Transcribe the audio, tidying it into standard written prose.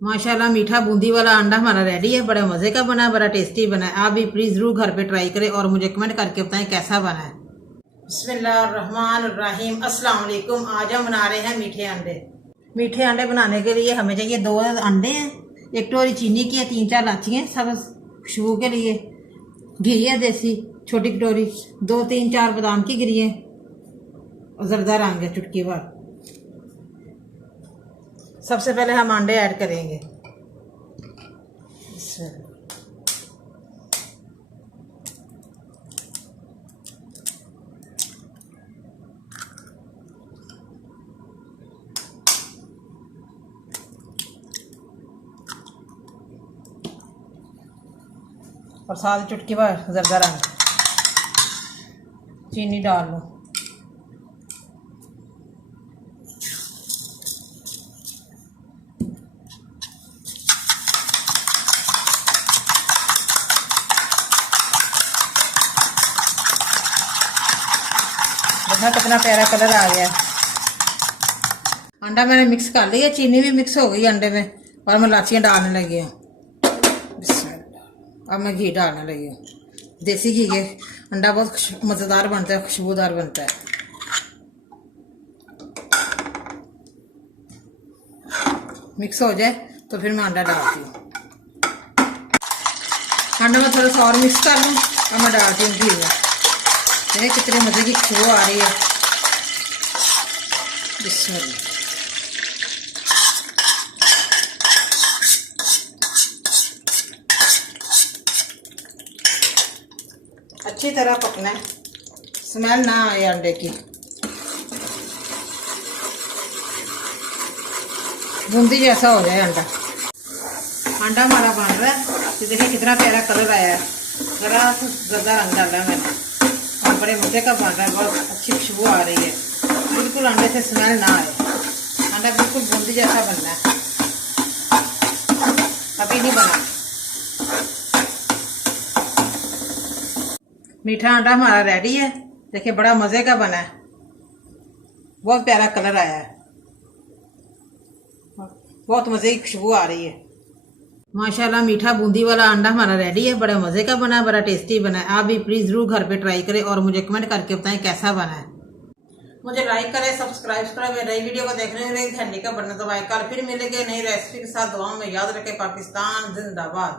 माशाल्लाह मीठा बूंदी वाला अंडा हमारा रेडी है। बड़े मज़े का बना है, बड़ा टेस्टी बना है। आप भी प्लीज़ ज़रूर घर पे ट्राई करें और मुझे कमेंट करके बताएं कैसा बना है। बिस्मिल्लाहिर्रहमानिर्रहीम, अस्सलाम वालेकुम। आज हम बना रहे हैं मीठे अंडे। मीठे अंडे बनाने के लिए हमें चाहिए 2 अंडे हैं, 1 कटोरी चीनी की है, 3-4 लाचियाँ सब खुशबू के लिए, घी है देसी छोटी कटोरी, 2-3-4 बादाम की गिरियाँ और ज़रदा रंग है चुटकी भर। सबसे पहले हम अंडे ऐड करेंगे। और साथ चुटकी भर ज़रदा रंग चीनी डाल लो। देखा कितना प्यारा कलर आ गया। अंडा मैंने मिक्स कर लिया, चीनी भी मिक्स हो गई अंडे में और मैं इलाचियाँ डालने लगी हूँ। अब मैं घी डालने लगी हूँ, देसी घी के। अंडा बहुत मज़ेदार बनता है, खुशबूदार बनता है। मिक्स हो जाए तो फिर मैं अंडा डालती हूँ। अंडा में थोड़ा सा और मिक्स कर लूँ और मैं डालती हूँ घी में। देखिए कितने मज़े की खुशबू आ रही है। बिस्मिल्लाह। अच्छी तरह पकना है, स्मेल ना आए अंडे की। बूंदी जैसा हो जाए अंडा। अंडा हमारा बन रहा है, तो देखिए कितना प्यारा कलर आया है। जरा ज़्यादा रंग डाला है मैंने और बड़े मज़े का बन रहा है। बहुत अच्छी खुशबू आ रही है, बिल्कुल अंडे से स्मेल ना आए। अंडा बिल्कुल बूंदी जैसा बनना है, अभी नहीं बना। मीठा अंडा हमारा रेडी है। देखिए बड़ा मज़े का बना है, बहुत प्यारा कलर आया है, बहुत मज़े की खुशबू आ रही है। माशाल्लाह मीठा बूंदी वाला अंडा हमारा रेडी है। बड़ा मज़े का बना है, बड़ा टेस्टी बना है। आप भी प्लीज़ ज़रूर घर पे ट्राई करें और मुझे कमेंट करके बताएं कैसा बना है। मुझे लाइक करें, सब्सक्राइब करें। मेरी नई वीडियो को देखने के लिए घंटी का बटन दबाएं। कल फिर मिलेंगे नई रेसिपी के साथ। दुआओं में याद रखें। पाकिस्तान जिंदाबाद।